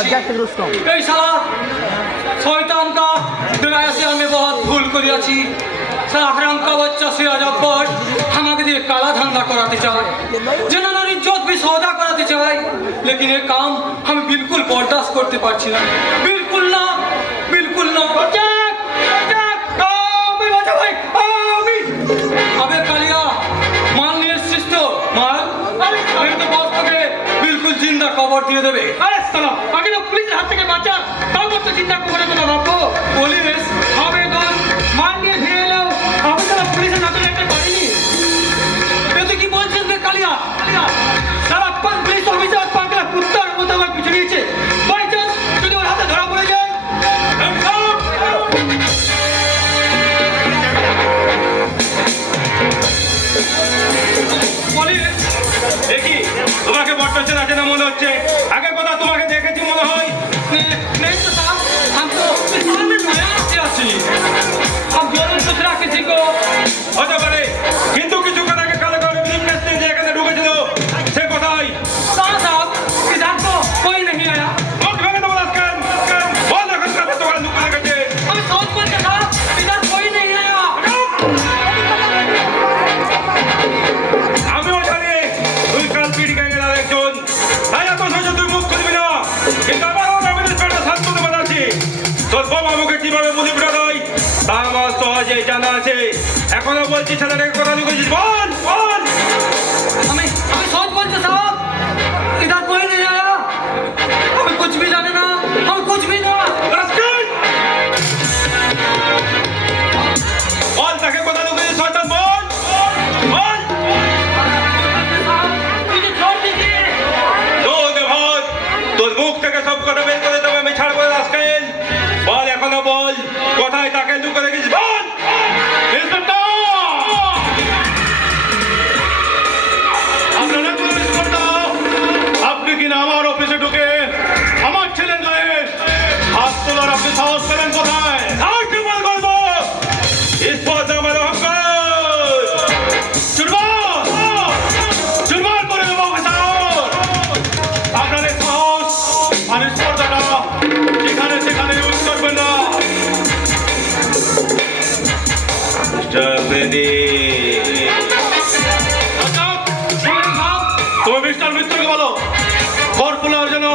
এই শালা শয়তান का दुनिया से हमें बहुत भूल करियाছি साला हराम का बच्चा से अजब्बर আমাকে দিয়ে काला धंधा कराते चाहे जनानार इज्जत भी सौदा कराते चाहे लेकिन ये काम हम बिल्कुल बर्दाश्त करते पारছি না बिल्कुल ना अबे कालिया माल নিয়ে এসেছিস তো মাল আমি তো বস তোকে बिल्कुल जिंदा कवर দিয়ে দেবে আরে সালা আগে তো পুলিশের হাত থেকে বাঁচা তারপর তো জিন্দা কবরের কথা ভাববো পুলিশ হবে দোষ মাল নিয়ে ফিরে এলো আমি তো পুলিশের নজরে একটা পারিনি তুই কি বলছিস রে কালিয়া সারা পুলিশ অফিসার পাগলা কুত্তার মতো আমার পিছু নিয়েছে বাই চান্স যদি ওর হাতে ধরা পড়ে যায় দেখি তোমাকে বড্ড চেনা চেনা মনে হচ্ছে আগে কথা তোমাকে দেখেছি মনে হয় नहीं तो साहब हम तो साल में नया से आছি हम दोनों दूसरा किसी को হতে পারে কিন্তু কিছুক্ষণ আগে কালো কালো ব্রিফকেস নিয়ে যে এখানে ঢুকেছিল সে কোথায় साहब इधर तो कोई नहीं आया और भगे तो बोला कर बोल ना कर तो वाला लुक लगा के हम सोच पर था इधर कोई नहीं आया আমি ও জানি তুই কাল পিড়ি গায়ে গেল একজন তাই এত সহজে তুই মুখ খুলবি না কিন্তু আমারও আমি নিষ্পেটা শান্ততে বানাচ্ছি তোর বাবা মুখে কিভাবে মুলি ফুটা দেয় তা আমার সহজে জানা আছে এখনো বলছি ছেলেটাকে কথা লুকিয়েছিস বল আমি सोच बोलते साहब इधर कोई नहीं आया हमें कुछ भी जाने ना हम कुछ भी ना বল তাকে কথা লুকিয়েছিস শয়তান বল তোর মুখ থেকে সব কথা বের করে দেবো আমি ছাড়বো রাস্কেল বল এখনো বল কোথায় তাকে লুকিয়ে রেখেছিস বল আপনি কিনা আমার অফিসে ঢুকে আমার ছেলের গায়ে হাত তোলার আপনি সাহস করেন কোথায় করবো ইস্পত আমার চুরমার করে দেবো আপনার এই সাহস আর স্পর্ধাটা যেখানে সেখানে ইউজ করবেন না তুমি মিস্টার মিত্রকে বলো কর্পুলার যেন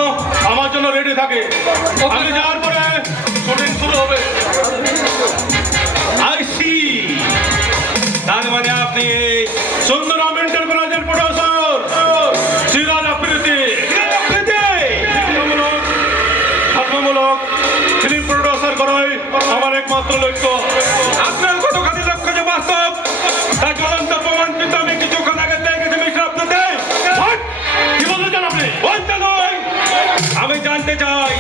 আমার জন্য রেডি থাকে আমি যাওয়ার পরে শুটিং শুরু হবে আই সি তার মানে আপনি সুন্দরম এন্টারপ্রাইজের প্রডিউসার সিরাজ আফ্রিদি ধর্মমূলক ফিল্ম প্রডিউসার করাই আমার একমাত্র লক্ষ্য আপনার কতখানি লক্ষ্য যে বাস্তব তা জ্বলন্ত প্রমাণ কিন্তু আমি কিছুক্ষণ আগে দেখেছি মিস্টার আপনাদের কি বলতে চান আপনি বলতে নয় আমি জানতে চাই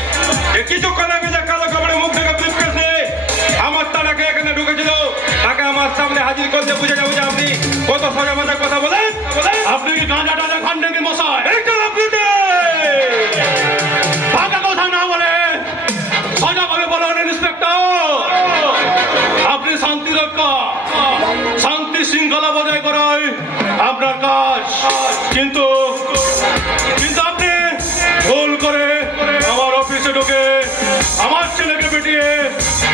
যে কিছুক্ষণ আগে যে কালো কাপড়ে মুখ থেকে ব্রিফকেসে আমার তারাকে এখানে ঢুকেছিল তাকে আমার সামনে হাজির করতে বুঝে যাবো যে আপনি কত সোজা মাথায় কথা বলেন আপনি কি গাঁজা টাজা খান নাকি মশাই এইটা আপনাদের ভাগা কথা না বলে সোজাভাবে বলেন ইন্সপেক্টর আপনি শান্তি রক্ষা শান্তি শৃঙ্খলা বজায় করাই আপনার কাজ কিন্তু আপনি ভুল করে আমার অফিসে ঢুকে আমার ছেলেকে পিটিয়ে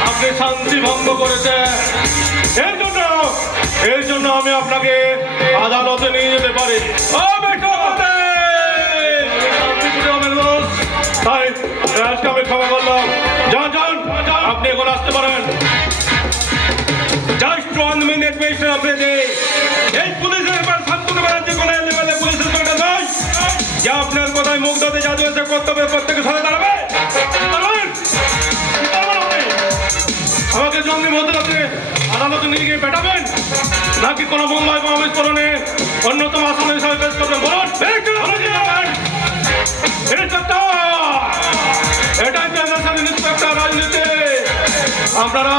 আপনি শান্তি ভঙ্গ করেছেন এর জন্য আমি আপনাকে আদালতে নিয়ে যেতে পারি তাই আজকে আমি ক্ষমা করলাম যান আপনি এখন আসতে পারেন জাস্ট 1 মিনিট মিস্টার আপনাদের এই পুলিশের এবার শান্তনু ব্যানার্জি কোনো লেভেলে পুলিশের সঙ্গে নয় যে আপনার কথায় মুগ্ধতে জাদু এসে কর্তব্যের প্রত্যেকে সরে দাঁড়াবে আমাকে জঙ্গি মধ্যরাতে আদালতে নিয়ে গিয়ে পেটাবেন নাকি কোনো মুম্বাই বোমা বিস্ফোরণে অন্যতম আসামি হিসাবে পেশ করবেন বলুন এটাই পেশাদার ইন্সপেক্টর রাজনীতি আপনারা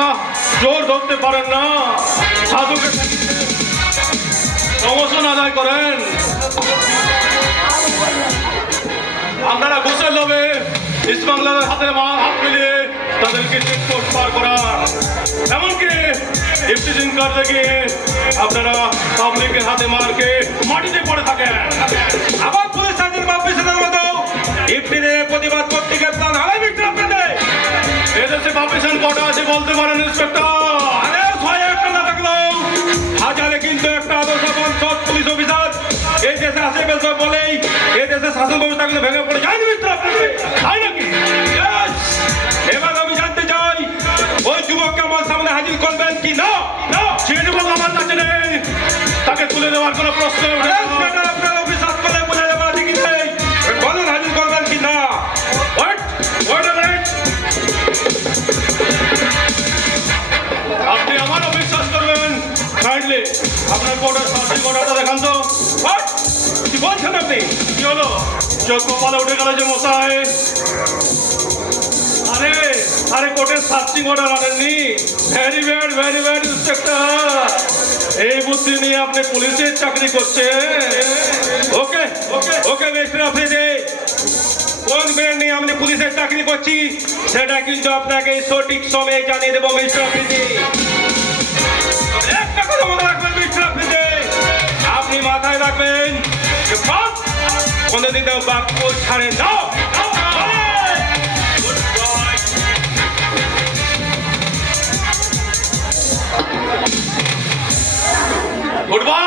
জোর ধরতে পারেন না সাধুকে প্রমোশন আদায় করেন আপনারা ঘুষের লোভে ইস্ট বাংলার হাতে হাত মিলিয়ে তাদেরকে চেকপোস্ট পার করা এমনকি ইফটিজিং করতে গিয়ে আপনারা পাবলিকের হাতে মারকে মাটিতে পড়ে থাকেন আবার পুলিশ সার্জন বাপ পেশাদার মতো ইফটিজিংয়ের প্রতিবাদ করতে গিয়ে ইন্সপেক্টর। আরে ভয় একটা না থাকলেও হাজারে কিন্তু একটা আদর্শবান সৎ পুলিশ অফিসার এই দেশে আসে বেশ বলেই এই দেশে শাসন ব্যবস্থা কিন্তু ভেঙে পড়ে যায়নি মিস্টার আপনাদের, তাই নাকি? Yes! এবার আমি জানতে চাই ওই যুবককে আমার সামনে হাজির করবেন কি না? যে যুবক আমার কাছে নেই তাকে তুলে নেওয়ার কোনো প্রশ্ন ওঠে না। সেটা আপনার অফিসার করলে বোঝা যাবে না, ঠিকই নেই। বলেন হাজির করবেন কি না? What? Wait a minute! আপনি আমার অবিশ্বাস করবেন কাইন্ডলি আপনার কোর্টের শাস্তি অর্ডারটা দেখান তো। What? কি বলছেন আপনি? কি হলো চোখ কপালে উঠে গেল যে মশাই? আরে আরে কোর্টের সার্চিং অর্ডার আনেননি? Very bad inspector. এই বুদ্ধি নিয়ে আপনি পুলিশের চাকরি করছেন? ওকে ওকে ওকে মিস্টার আফ্রিদি, কোন বের নিয়ে আমি পুলিশের চাকরি করছি সেটা কিন্তু আপনাকে সঠিক সময়ে জানিয়ে দেবো মিস্টার আফ্রিদি। একটা কথা মনে রাখবেন মিস্টার আফ্রিদি, আপনি মাথায় রাখবেন যে বাপ কোনোদিন বাক্য ছাড়ে না। Good bye.